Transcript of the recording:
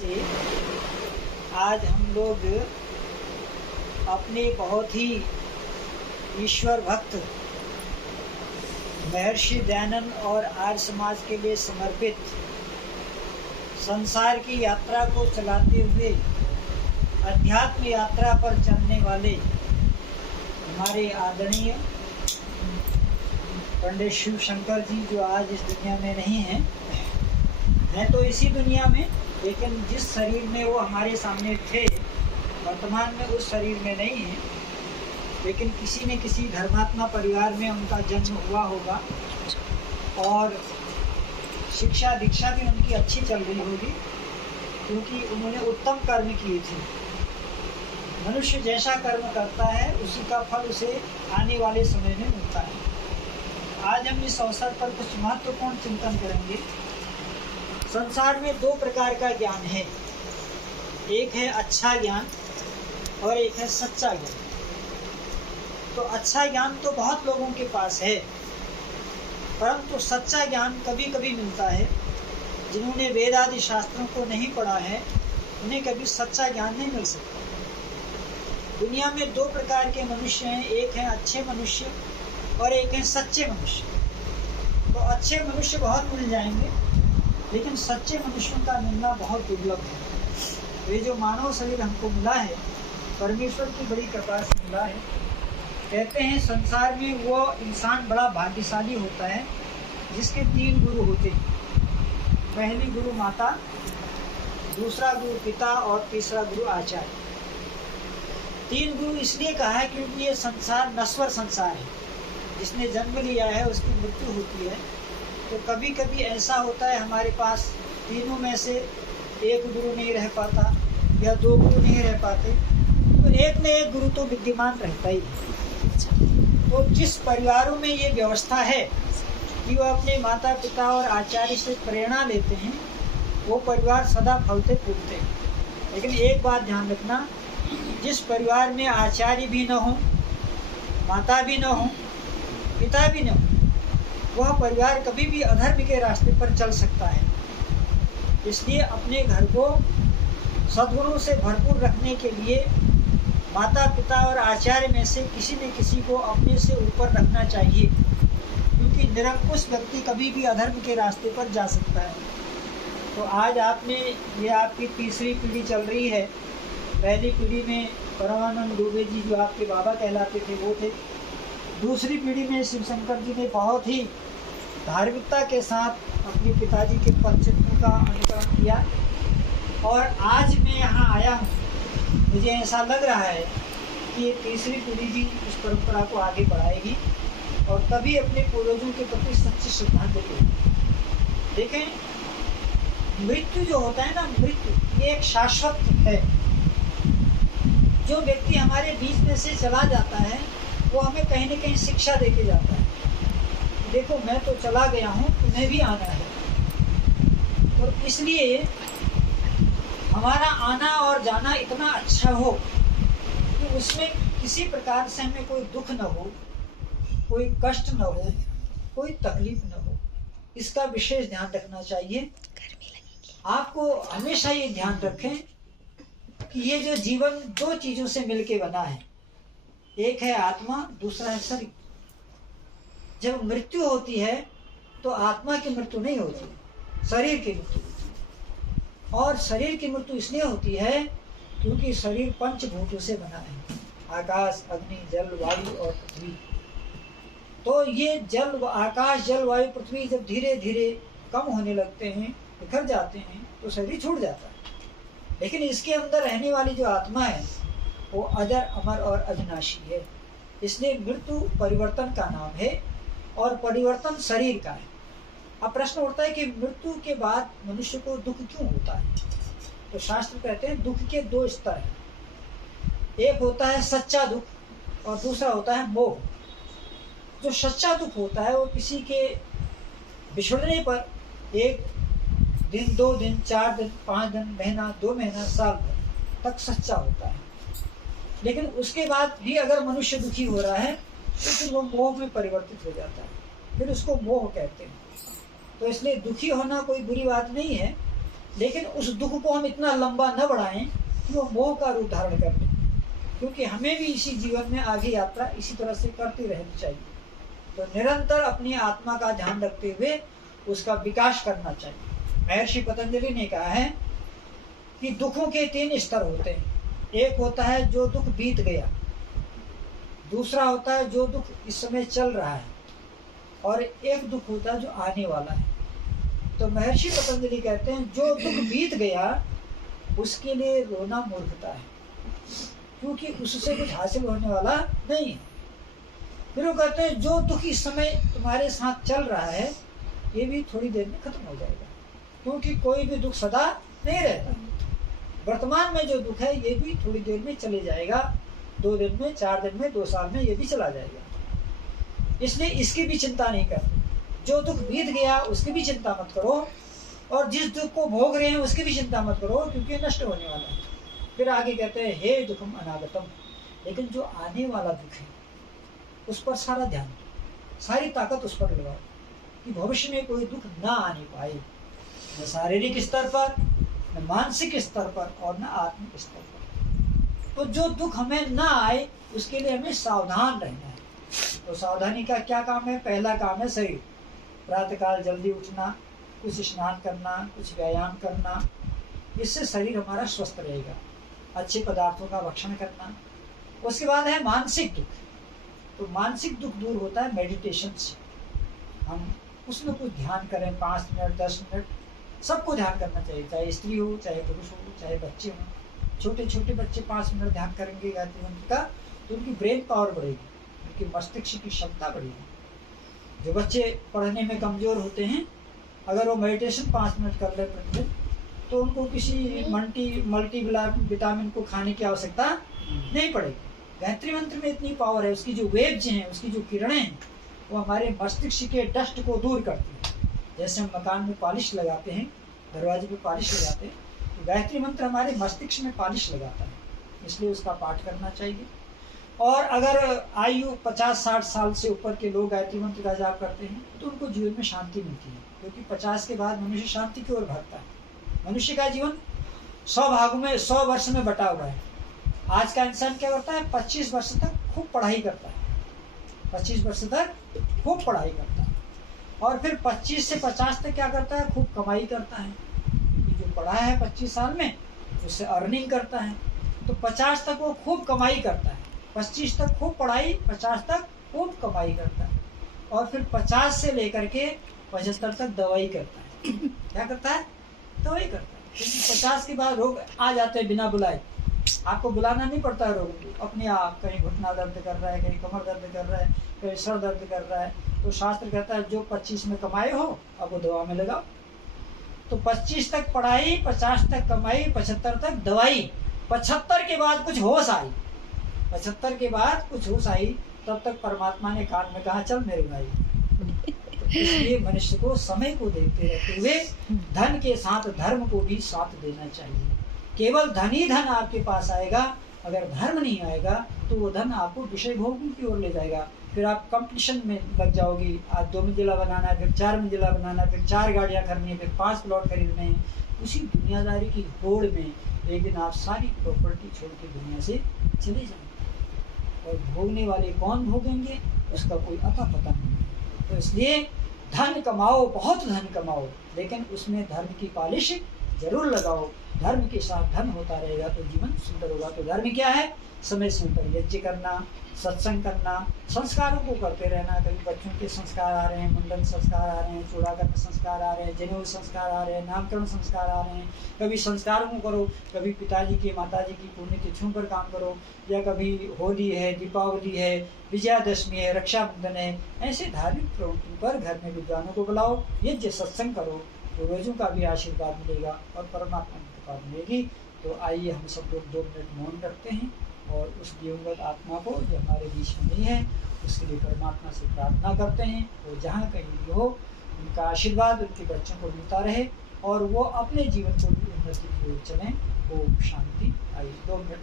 से आज हम लोग अपने बहुत ही ईश्वर भक्त महर्षि दयानंद और आर्य समाज के लिए समर्पित संसार की यात्रा को चलाते हुए अध्यात्म यात्रा पर चलने वाले हमारे आदरणीय पंडित शिव शंकर जी, जो आज इस दुनिया में नहीं हैं तो इसी दुनिया में, लेकिन जिस शरीर में वो हमारे सामने थे वर्तमान में उस शरीर में नहीं है, लेकिन किसी न किसी धर्मात्मा परिवार में उनका जन्म हुआ होगा और शिक्षा दीक्षा भी उनकी अच्छी चल रही होगी, क्योंकि उन्होंने उत्तम कर्म किए थे। मनुष्य जैसा कर्म करता है उसी का फल उसे आने वाले समय में मिलता है। आज हम इस अवसर पर कुछ महत्वपूर्ण चिंतन करेंगे। संसार में दो प्रकार का ज्ञान है, एक है अच्छा ज्ञान और एक है सच्चा ज्ञान। तो अच्छा ज्ञान तो बहुत लोगों के पास है, परंतु सच्चा ज्ञान कभी कभी मिलता है। जिन्होंने वेद आदि शास्त्रों को नहीं पढ़ा है उन्हें कभी सच्चा ज्ञान नहीं मिल सकता। दुनिया में दो प्रकार के मनुष्य हैं, एक है अच्छे मनुष्य और एक है सच्चे मनुष्य। तो अच्छे मनुष्य बहुत मिल जाएंगे, लेकिन सच्चे मनुष्यों का मिलना बहुत दुर्लभ है। ये जो मानव शरीर हमको मिला है परमेश्वर की बड़ी कृपा से मिला है। कहते हैं संसार में वो इंसान बड़ा भाग्यशाली होता है जिसके तीन गुरु होते हैं। पहली गुरु माता, दूसरा गुरु पिता और तीसरा गुरु आचार्य। तीन गुरु इसलिए कहा है क्योंकि ये संसार नश्वर संसार है। जिसने जन्म लिया है उसकी मृत्यु होती है। तो कभी कभी ऐसा होता है हमारे पास तीनों में से एक गुरु नहीं रह पाता या दो गुरु नहीं रह पाते, तो एक न एक गुरु तो विद्यमान रहता ही है। तो जिस परिवारों में ये व्यवस्था है कि वो अपने माता पिता और आचार्य से प्रेरणा लेते हैं, वो परिवार सदा फलते फूलते हैं। लेकिन एक बात ध्यान रखना, जिस परिवार में आचार्य भी न हो, माता भी न हो, पिता भी न हो, वह परिवार कभी भी अधर्म के रास्ते पर चल सकता है। इसलिए अपने घर को सद्गुणों से भरपूर रखने के लिए माता पिता और आचार्य में से किसी न किसी को अपने से ऊपर रखना चाहिए, क्योंकि निरंकुश व्यक्ति कभी भी अधर्म के रास्ते पर जा सकता है। तो आज आपने, ये आपकी तीसरी पीढ़ी चल रही है। पहली पीढ़ी में परमानंद दुबे जी जो आपके बाबा कहलाते थे वो थे। दूसरी पीढ़ी में शिव शंकर जी ने बहुत ही धार्मिकता के साथ अपने पिताजी के पदचिन्हों का अनुकरण किया। और आज मैं यहाँ आया हूँ, मुझे ऐसा लग रहा है कि ये तीसरी पीढ़ी भी इस परंपरा को आगे बढ़ाएगी और तभी अपने पूर्वजों के प्रति सच्ची श्रद्धांजलि होगी। देखें, मृत्यु जो होता है ना, मृत्यु ये एक शाश्वत है। जो व्यक्ति हमारे बीच में से चला जाता है वो हमें कहीं न कहीं शिक्षा दे के जाता है। देखो, मैं तो चला गया हूँ, तुम्हें भी आना है। और इसलिए हमारा आना और जाना इतना अच्छा हो कि उसमें किसी प्रकार से हमें कोई दुख न हो, कोई कष्ट न हो, कोई तकलीफ न हो। इसका विशेष ध्यान रखना चाहिए। आपको हमेशा ये ध्यान रखें कि ये जो जीवन दो चीजों से मिलके बना है, एक है आत्मा, दूसरा है शरीर। जब मृत्यु होती है तो आत्मा की मृत्यु नहीं होती, शरीर की मृत्यु होती है। और शरीर की मृत्यु इसलिए होती है क्योंकि शरीर पंचभूतों से बना है, आकाश, अग्नि, जल, वायु और पृथ्वी। तो ये जल, आकाश, जल, वायु, पृथ्वी जब धीरे धीरे कम होने लगते हैं, बिखर जाते हैं, तो शरीर छूट जाता है। लेकिन इसके अंदर रहने वाली जो आत्मा है वो अजर, अमर और अविनाशी है। इसलिए मृत्यु परिवर्तन का नाम है और परिवर्तन शरीर का है। अब प्रश्न उठता है कि मृत्यु के बाद मनुष्य को दुख क्यों होता है? तो शास्त्र कहते हैं दुख के दो स्तर हैं। एक होता है सच्चा दुख और दूसरा होता है मोह। जो सच्चा दुख होता है वो किसी के बिछड़ने पर 1 दिन, 2 दिन, 4 दिन, 5 दिन, महीना, 2 महीना, साल भर तक सच्चा होता है। लेकिन उसके बाद भी अगर मनुष्य दुखी हो रहा है तो फिर वो मोह में परिवर्तित हो जाता है, फिर उसको मोह कहते हैं। तो इसलिए दुखी होना कोई बुरी बात नहीं है, लेकिन उस दुख को हम इतना लंबा न बढ़ाएं कि वो मोह का रूप धारण कर ले, क्योंकि हमें भी इसी जीवन में आगे यात्रा इसी तरह से करती रहनी चाहिए। तो निरंतर अपनी आत्मा का ध्यान रखते हुए उसका विकास करना चाहिए। महर्षि पतंजलि ने कहा है कि दुखों के 3 स्तर होते हैं। एक होता है जो दुख बीत गया, दूसरा होता है जो दुख इस समय चल रहा है, और एक दुख होता है जो आने वाला है। तो महर्षि पतंजलि कहते हैं जो दुख बीत गया उसके लिए रोना मूर्खता है, क्योंकि उससे कुछ हासिल होने वाला नहीं है। फिर वो कहते हैं जो दुख इस समय तुम्हारे साथ चल रहा है ये भी थोड़ी देर में खत्म हो जाएगा, क्योंकि कोई भी दुख सदा नहीं रहता। वर्तमान में जो दुख है ये भी थोड़ी देर में चले जाएगा, 2 दिन में, 4 दिन में, 2 साल में ये भी चला जाएगा। इसलिए इसकी भी चिंता नहीं करते। जो दुख बीत गया उसकी भी चिंता मत करो, और जिस दुख को भोग रहे हैं उसकी भी चिंता मत करो, क्योंकि नष्ट होने वाला है। फिर आगे कहते हैं हे दुखम अनागतम, लेकिन जो आने वाला दुख है उस पर सारा ध्यान, सारी ताकत उस पर लगाओ कि भविष्य में कोई दुख ना आने पाए, न शारीरिक स्तर पर, न मानसिक स्तर पर, और न आत्मिक स्तर पर। तो जो दुख हमें ना आए उसके लिए हमें सावधान रहना है। तो सावधानी का क्या काम है? पहला काम है शरीर। प्रातःकाल जल्दी उठना, कुछ स्नान करना, कुछ व्यायाम करना, इससे शरीर हमारा स्वस्थ रहेगा। अच्छे पदार्थों का भक्षण करना। उसके बाद है मानसिक दुख। तो मानसिक दुख दूर होता है मेडिटेशन से। हम उसमें कुछ ध्यान करें, 5 मिनट, 10 मिनट, सबको ध्यान करना चाहिए, चाहे स्त्री हो, चाहे पुरुष हो, चाहे बच्चे हों। छोटे छोटे बच्चे 5 मिनट ध्यान करेंगे गायत्री मंत्र का तो उनकी ब्रेन पावर बढ़ेगी, उनकी मस्तिष्क की क्षमता बढ़ेगी। जो बच्चे पढ़ने में कमजोर होते हैं, अगर वो मेडिटेशन 5 मिनट कर ले प्रतिदिन तो उनको किसी मल्टी विटामिन को खाने की आवश्यकता नहीं पड़ेगी। गायत्री मंत्र में इतनी पावर है, उसकी जो वेव्स हैं, उसकी जो किरणें हैं, वो हमारे मस्तिष्क के डस्ट को दूर करती है। जैसे हम मकान में पॉलिश लगाते हैं, दरवाजे पे पॉलिश लगाते हैं, तो गायत्री मंत्र हमारे मस्तिष्क में पॉलिश लगाता है, इसलिए उसका पाठ करना चाहिए। और अगर आयु 50-60 साल से ऊपर के लोग गायत्री मंत्र का जाप करते हैं तो उनको जीवन में शांति मिलती है, क्योंकि 50 के बाद मनुष्य शांति की ओर भागता है। मनुष्य का जीवन 100 भागों में, 100 वर्ष में बटा हुआ है। आज का इंसान क्या करता है? 25 वर्ष तक खूब पढ़ाई करता है, 25 वर्ष तक खूब पढ़ाई करता है, और फिर 25 से 50 तक क्या करता है? खूब कमाई करता है। जो पढ़ा है 25 साल में उससे अर्निंग करता है, तो 50 तक वो खूब कमाई करता है। 25 तक खूब पढ़ाई, 50 तक खूब कमाई करता है, और फिर 50 से लेकर के 75 तक दवाई करता है। क्या करता है? दवाई करता है। क्योंकि 50 के बाद रोग आ जाते हैं बिना बुलाए, आपको बुलाना नहीं पड़ता है रोग को, अपने आप। कहीं घुटना दर्द कर रहा है, कहीं कमर दर्द कर रहा है, कहीं सर दर्द कर रहा है, तो शास्त्र कहता है जो 25 में कमाए हो अब वो दवा में लगाओ। तो 25 तक पढ़ाई, 50 तक कमाई, 75 तक दवाई। 75 के बाद कुछ होश आई, 75 के बाद कुछ होश आई, तब तक परमात्मा ने कान में कहा चल मेरे भाई। इसलिए मनुष्य को समय को देखते रहते हुए धन के साथ धर्म को भी साथ देना चाहिए। केवल धन ही धन आपके पास आएगा, अगर धर्म नहीं आएगा तो वो धन आपको विषय भोगों की ओर ले जाएगा। फिर आप कंपटीशन में लग जाओगी। आज 2 मंजिला बनाना है, फिर 4 मंजिला बनाना है, फिर 4 गाड़ियां खरीदनी है, फिर 5 प्लॉट खरीदने हैं। उसी दुनियादारी की होड़ में एक दिन आप सारी प्रॉपर्टी छोड़ के दुनिया से चले जाएंगे, और भोगने वाले कौन भोगेंगे उसका कोई अता पता नहीं है। तो इसलिए धन कमाओ, बहुत धन कमाओ, लेकिन उसमें धर्म की पॉलिश जरूर लगाओ। धर्म के साथ धन होता रहेगा तो जीवन सुंदर होगा। तो धर्म क्या है? समय समय पर यज्ञ करना, सत्संग करना, संस्कारों को करते रहना। कभी बच्चों के संस्कार आ रहे हैं, मुंडन संस्कार आ रहे हैं, चूड़ाकरण संस्कार आ रहे हैं, जनेऊ संस्कार आ रहे हैं, नामकरण संस्कार आ रहे हैं। कभी संस्कारों को करो, कभी पिताजी की, माताजी की पुण्यतिथियों पर काम करो, या कभी होली है, दीपावली है, विजयादशमी है, रक्षाबंधन है, ऐसे धार्मिक प्रवृत्ति पर घर में विद्वानों को बुलाओ, यज्ञ सत्संग करो, पूर्वजों का भी आशीर्वाद मिलेगा और परमात्मा की कृपा मिलेगी। तो आइए हम सब लोग 2 मिनट मौन रखते हैं और उस दिवंगत आत्मा को जो हमारे बीच में नहीं है उसके लिए परमात्मा से प्रार्थना करते हैं। वो जहाँ कहीं भी हो उनका आशीर्वाद उनके बच्चों को मिलता रहे और वो अपने जीवन को भी उन्नति की ओर चलें। ओम शांति। आइए 2 मिनट